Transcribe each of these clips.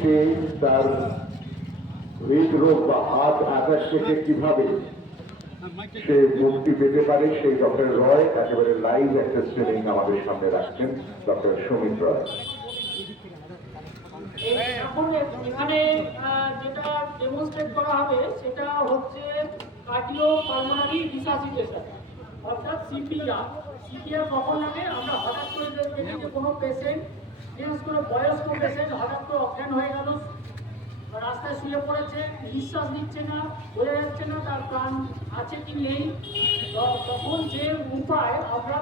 সে তার হৃদরোগ বা হার্ট অ্যাটাক থেকে কিভাবে সে মুক্তি পেতে পারে সেই ডক্টর রয় একেবারে লাইভ একটা ট্রেনিং আমাদের সামনে রাখছেন ডক্টর সুমিত রয়। এখন এখানে যেটা ডেমনস্ট্রেট করা হবে সেটা হচ্ছে কার্ডিও পালমোনারি রিসাসিটেশন অর্থাৎ সিপিআর। সিপিআর কখন লাগে? আমরা হঠাৎ করে দেখি যে কোনো পেশেন্ট, বিশেষ করে বয়স্ক পেশেন্ট হঠাৎ করে অজ্ঞান হয়ে গেল, রাস্তায় শুয়ে পড়েছে, নিঃশ্বাস নিচ্ছে না, বোঝা যাচ্ছে না তার প্রাণ আছে কি নেই। তখন যে উপায় আমরা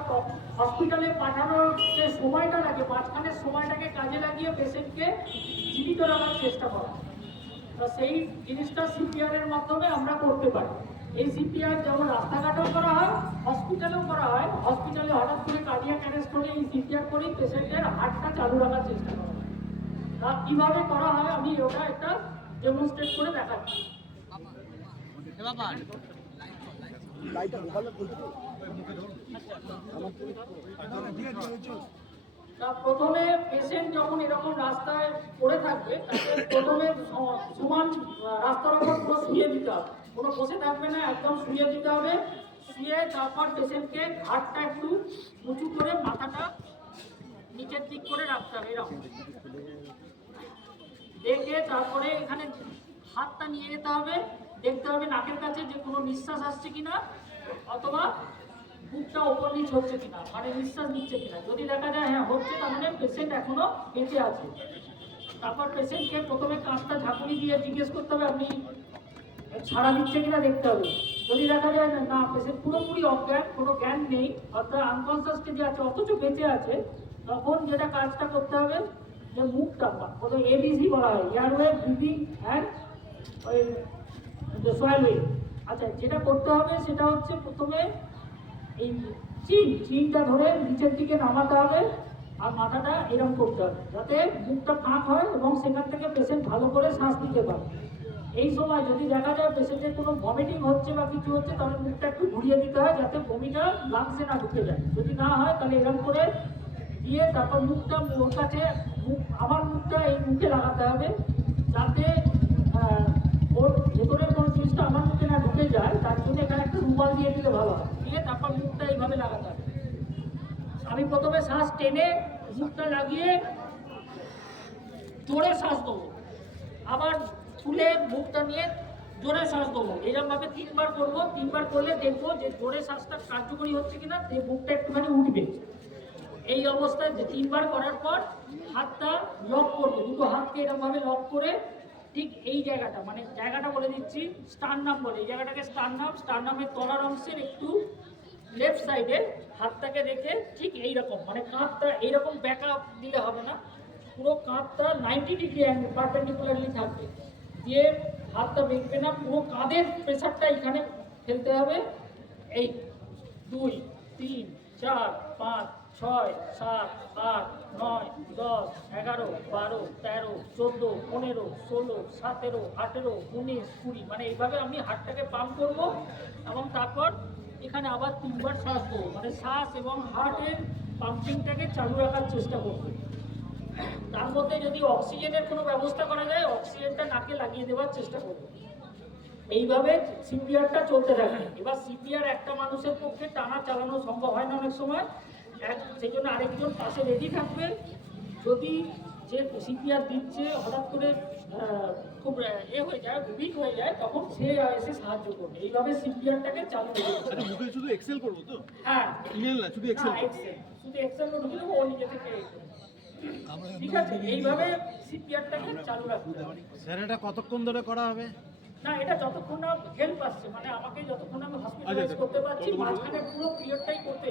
হসপিটালে পাঠানোর যে সময়টা লাগে, মাঝখানের সময়টাকে কাজে লাগিয়ে পেশেন্টকে জীবিত রাখার চেষ্টা করা, তো সেই জিনিসটা সিপিআর এর মাধ্যমে আমরা করতে পারি। এই সিপিআর যেমন রাস্তাঘাটেও করা হয়, হসপিটালেও করা হয়। হসপিটালে হঠাৎ করে কার্ডিয়াক অ্যারেস্ট হলে এই সিপিআর করেই পেশেন্টের হার্টটা চালু রাখার চেষ্টা করা হয়। তা কিভাবে করা হয় আমি ওটা একটা ডেমনস্ট্রেট করে দেখাচ্ছি। প্রথমে পেশেন্ট যখন এরকম রাস্তায় পড়ে থাকবে তাকে প্রথমে সমান রাস্তার উপর পুরো শুয়ে দিতে হবে, কোনো বসে থাকবে না, একদম শুয়ে দিতে হবে। শুয়ে তারপর পেশেন্টকে ঘাটটা একটু উঁচু করে মাথাটা নিচের দিক করে রাখতে হবে এরকম দেখে, তারপরে এখানে হাতটা নিয়ে যেতে হবে, দেখতে হবে নাকের কাছে যে কোনো নিঃশ্বাস আসছে কিনা অথবা বুকটা ওপর নিচ হচ্ছে কিনা, মানে নিঃশ্বাস নিচ্ছে কিনা। যদি দেখা যায় হ্যাঁ হচ্ছে, তার মানে পেশেন্ট এখনো বেঁচে আছে। তারপর পেশেন্টকে প্রথমে কাঁচটা ঝাঁকুনি দিয়ে জিজ্ঞেস করতে হবে আপনি ছাড়া দিচ্ছে কিনা দেখতে হবে। যদি দেখা যায় না পেশেন্ট পুরোপুরি অজ্ঞান, কোনো জ্ঞান নেই, অর্থাৎ আনকনসিয়াস স্টেজে আছে অথচ বেঁচে আছে, তখন যেটা কাজটা করতে হবে যে মুখটা প্রথমে এবিসি বলা হয়, এয়ারওয়ে, ব্রিদিং অ্যান্ড ওই সোয়ালওয়ে। আচ্ছা, যেটা করতে হবে সেটা হচ্ছে প্রথমে এই চিনটা ধরে নিচের দিকে নামাতে হবে আর মাথাটা এরকম করতে হবে যাতে মুখটা ফাঁক হয় এবং সেখান থেকে পেশেন্ট ভালো করে শ্বাস নিতে পারে। এই সময় যদি দেখা যায় পেশেন্টের কোনো ভমিটিং হচ্ছে বা কিছু হচ্ছে, তাহলে মুখটা একটু ঘুরিয়ে দিতে হয় যাতে বমিটা লাংসে না ঢুকে যায়। যদি না হয় তাহলে এরকম করে দিয়ে তারপর মুখটা ওর কাছে আমার মুখটা এই মুখে লাগাতে হবে যাতে ওর ভেতরের কোনো জিনিসটা আমার মুখে না ঢুকে যায়। তার জন্য এখানে একটা রুমাল দিয়ে দিলে ভালো হয়, দিয়ে তারপর মুখটা এইভাবে লাগাতে হবে। আমি প্রথমে শ্বাস টেনে মুখটা লাগিয়ে জোরে শ্বাস দেবো, আবার তুলে মুখটা নিয়ে জোরে শ্বাস দেবো, এরকমভাবে 3 বার করবো। 3 বার করলে দেখবো যে জোরে শ্বাসটা কার্যকরী হচ্ছে কিনা, মুখটা একটুখানি উঠবে। এই অবস্থায় 3 বার করার পর হাতটা লক করবো, দুটো হাতকে এরকমভাবে লক করে ঠিক এই জায়গাটা, মানে জায়গাটা বলে দিচ্ছি স্টারনাম বলে, এই জায়গাটাকে স্টারনামের তলার অংশের একটু লেফট সাইডে হাতটাকে রেখে ঠিক এইরকম, মানে কাঁধটা এইরকম ব্যাক আপ দিলে হবে না, পুরো কাঁধটা 90 ডিগ্রি অ্যাঙ্গেল পারপেন্ডিকুলারলি থাকবে, দিয়ে হাতটা বেঁকবে না, পুরো কাঁধের প্রেশারটা এখানে ফেলতে হবে। এই 2 3 4 5 6 7 8 9 10 11 12 13 14 15 16 17 18 19 20, মানে এইভাবে আমি হাতটাকে পাম্প করবো এবং তারপর এখানে আবার 3 বার শ্বাস দেবো, মানে শ্বাস এবং হার্টের পাম্পিংটাকে চালু রাখার চেষ্টা করবো। তার মধ্যে যদি অক্সিজেনের কোনো ব্যবস্থা করা যায় অক্সিজেনটা নাকে লাগিয়ে দেওয়ার চেষ্টা করবো। এইভাবে সিপিআরটা চলতে থাকে। এবার সিপিআর একটা মানুষের পক্ষে টানা চালানো সম্ভব হয় না অনেক সময়, সেই জন্য আরেকজন পাশে রেডি থাকবে। যদি যে সিপিআর দিচ্ছে হঠাৎ করে খুব হয়ে যায়, উইক হয়ে যায়, তখন সে এসে সাহায্য করবে। এইভাবে সিপিআরটাকে চালু করবে। মুখে শুধু এক্সেল করবো তো? হ্যাঁ, ইমেল না, শুধু এক্সেল। শুধু এক্সেল ঢুকে দেবো, ও নিজে থেকে। ঠিক আছে, এইভাবে সিপিআরটাকে চালু রাখতে হবে। স্যার, এটা কতক্ষণ ধরে করা হবে? না, এটা যতক্ষণ না হেল্প আসছে, মানে আমাকে যতক্ষণ আমি হসপিটালাইজ করতে পারছি, মাঝখানে পুরো পিরিয়ডটাই করতে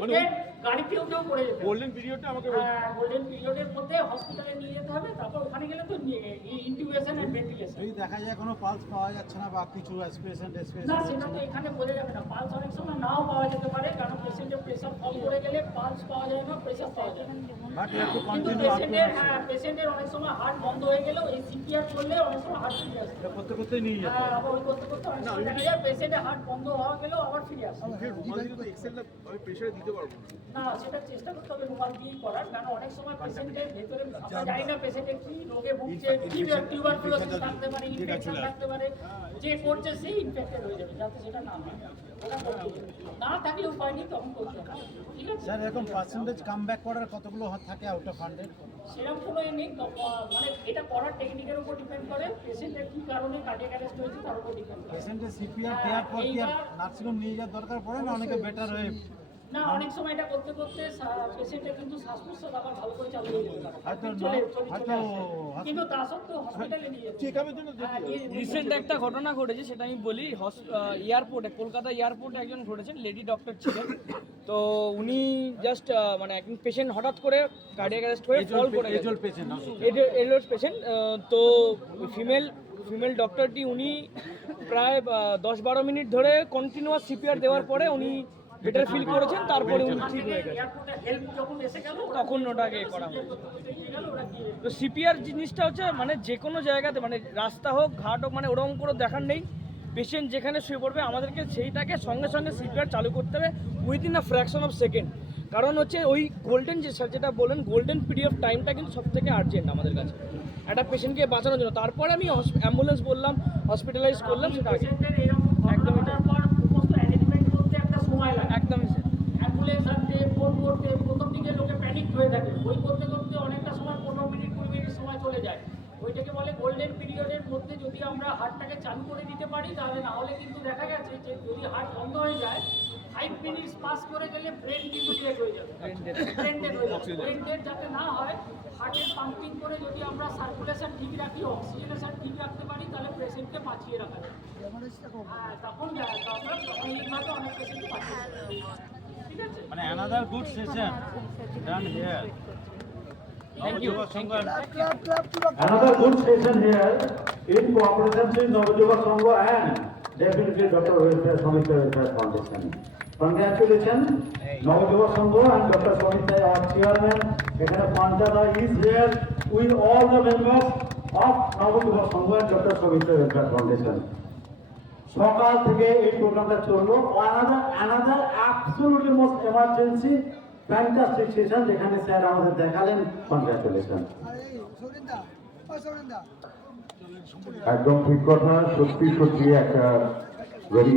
গাড়িতেও করে যেতে গোল্ডেন পিরিয়ডটা আমাকে গোল্ডেন পিরিয়ডের মধ্যে হসপিটালে নিয়ে যেতে হবে। তারপর ওখানে গেলে তো ইন্টিউবেশন সার্কুলেশন এন্ড ভেন্টিলেশন। যদি দেখা যায় কোনো পালস পাওয়া যাচ্ছে না বা কিছু এক্সপ্রেশন না সেটা তো এখানে বোঝা যাবে না, পালস অনেক সময় নাও পাওয়া যেতে পারে, কারণ পেশেন্টের প্রেশার কম করে গেলে পালস পাওয়া যায় না, প্রেশার পাওয়া যায় না। বাট ইউ হ্যাভ টু কিন্তু কন্টিনিউ পেশেন্টের অনেক সময় হার্ট বন্ধ হয়ে গেলেও এই সিপিআর করলে অনেক সময় হার্ট ফিরে আসে। এটা করতে করতে নিয়ে যেতে হ্যাঁ, আবার ওই করতে করতে অনেক সময় দেখা যায় পেশেন্টের হার্ট বন্ধ হওয়া গেলেও আবার ফিরে আসে। রুমাল দিয়ে তো এক্সেলটা আমি প্রেসারে দিতে পারবো না। না সেটা চেষ্টা করতে হবে রুমাল দিয়েই করার, কারণ অনেক সময় পেশেন্টের ভেতরে আমরা জানি না পেশেন্টের কি রোগে ভুগছে, কি টিউবারকুলোসিস থাকতে পারে, ইনফেকশন থাকতে পারে, যে করছে সেই ইনফেক্টেড হয়ে যাবে, যাতে সেটা না হয়। ওটা করতে হবে। না থাকলে উপায় নেই, তখন করতে হবে, ঠিক আছে? স্যার এরকম পার্সেন্টেজ কাম ব্যাক করার কতগুলো থাকে আউট অফ 100? সেরকম কোনো এ নেই, মানে এটা করার টেকনিকের উপর ডিপেন্ড করে, পেশেন্টের কি কারণে কার্ডিয়াক অ্যারেস্ট হয়েছে তার উপর ডিপেন্ড করে। পেশেন্টের সিপিআর দেওয়ার পর কি আর নার্সিংহোম নিয়ে যাওয়ার দরকার পড়ে না? অনেকে বেটার হয়ে না অনেক সময় এটা করতে করতে পেশেন্টের কিন্তু শ্বাস প্রশ্বাস আবার ভালো করে চালু হয়ে যেতে পারে, হয়তো চলে আসে। কিন্তু তা সত্ত্বেও হসপিটালে নিয়ে যেতে চেকআপের জন্য হ্যাঁ, রিসেন্ট একটা ঘটনা ঘটেছে, সেটা আমি বলি। এয়ারপোর্টে, কলকাতা এয়ারপোর্টে একজন ঘটেছেন, লেডি ডক্টর ছিলেন। তো উনি জাস্ট মানে একজন পেশেন্ট হঠাৎ করে কার্ডিয়াক অ্যারেস্ট হয়ে ফল করে গেছেন। এজল পেশেন্ট এজড পেশেন্ট। তো ফিমেল ডক্টরটি উনি প্রায় 10-12 মিনিট ধরে কন্টিনিউয়াস সিপিআর দেওয়ার পরে উনি বেটার ফিল করেছেন, তারপরে উনি ঠিক হয়ে গেছেন। এয়ারপোর্টে হেল্প যখন এসে গেল তখন ওটাকে করা হয়। নিয়ে গেল ওরা গিয়ে তো সিপিআর জিনিসটা হচ্ছে মানে যে কোনো জায়গাতে, মানে রাস্তা হোক ঘাট হোক, মানে ওরকম করে দেখার নেই। পেশেন্ট যেখানে শুয়ে পড়বে আমাদেরকে সেইটাকে সঙ্গে সঙ্গে সিপিআর চালু করতে হবে within a fraction of second. কারণ হচ্ছে ওই গোল্ডেন, যে স্যার যেটা বলেন, গোল্ডেন পিরিয়ড অফ টাইমটা কিন্তু সব থেকে আর্জেন্ট আমাদের কাছে একটা পেশেন্টকে বাঁচানোর জন্য। তারপরে আমি অ্যাম্বুলেন্স বললাম, হসপিটালাইজ করলাম, সেটা আগে পেশেন্টের এরকম একদমই ঘটনার পর সমস্ত অ্যারেঞ্জমেন্ট করতে একটা সময় লাগে। একদমই স্যার। অ্যাম্বুলেন্স আনতে, ফোন করতে, প্রথম দিকে লোকে প্যানিক হয়ে থাকে, ওই করতে করতে অনেকটা সময় 15 মিনিট 20 মিনিট সময় চলে যায়। ওইটাকে বলে গোল্ডেন পিরিয়ডের মধ্যে যদি আমরা হার্টটাকে চালু করে দিতে পারি, তাহলে না হলে কিন্তু দেখা গেছে যে যদি হার্ট বন্ধ হয়ে যায় 5 মিনিটস পাস করে গেলে ব্রেন কিন্তু ডেড হয়ে যাবে, ব্রেন ডেড হয়ে যাবে। ব্রেন ডেড যাতে না হয়, হার্টের পাম্পিং করে যদি আমরা সার্কুলেশন ঠিক রাখি, অক্সিজেনেশন ঠিক রাখতে পারি, তাহলে পেশেন্টকে বাঁচিয়ে রাখা যায়। হ্যাঁ, তখন এইভাবে অনেক পেশেন্টকে বাঁচিয়ে রাখা যায়। ঠিক আছে? মানে another good session done here. Thank you. Another good session here in cooperation with Navajova Sangha and definitely Dr. Welfare Samita Welfare Foundation. Congratulations, Navajova Sangha and Dr. Samita, our chairman. Ekhane Pantala is here with all the members of Navajova Sangha and Dr. Samita Welfare Foundation. সকাল থেকে এই প্রোগ্রামটা চললো। another absolutely most emergency fantastic session যেখানে sir আমাদের দেখালেন। Congratulation. একদম ঠিক কথা, সত্যি সত্যি একটা ভেরি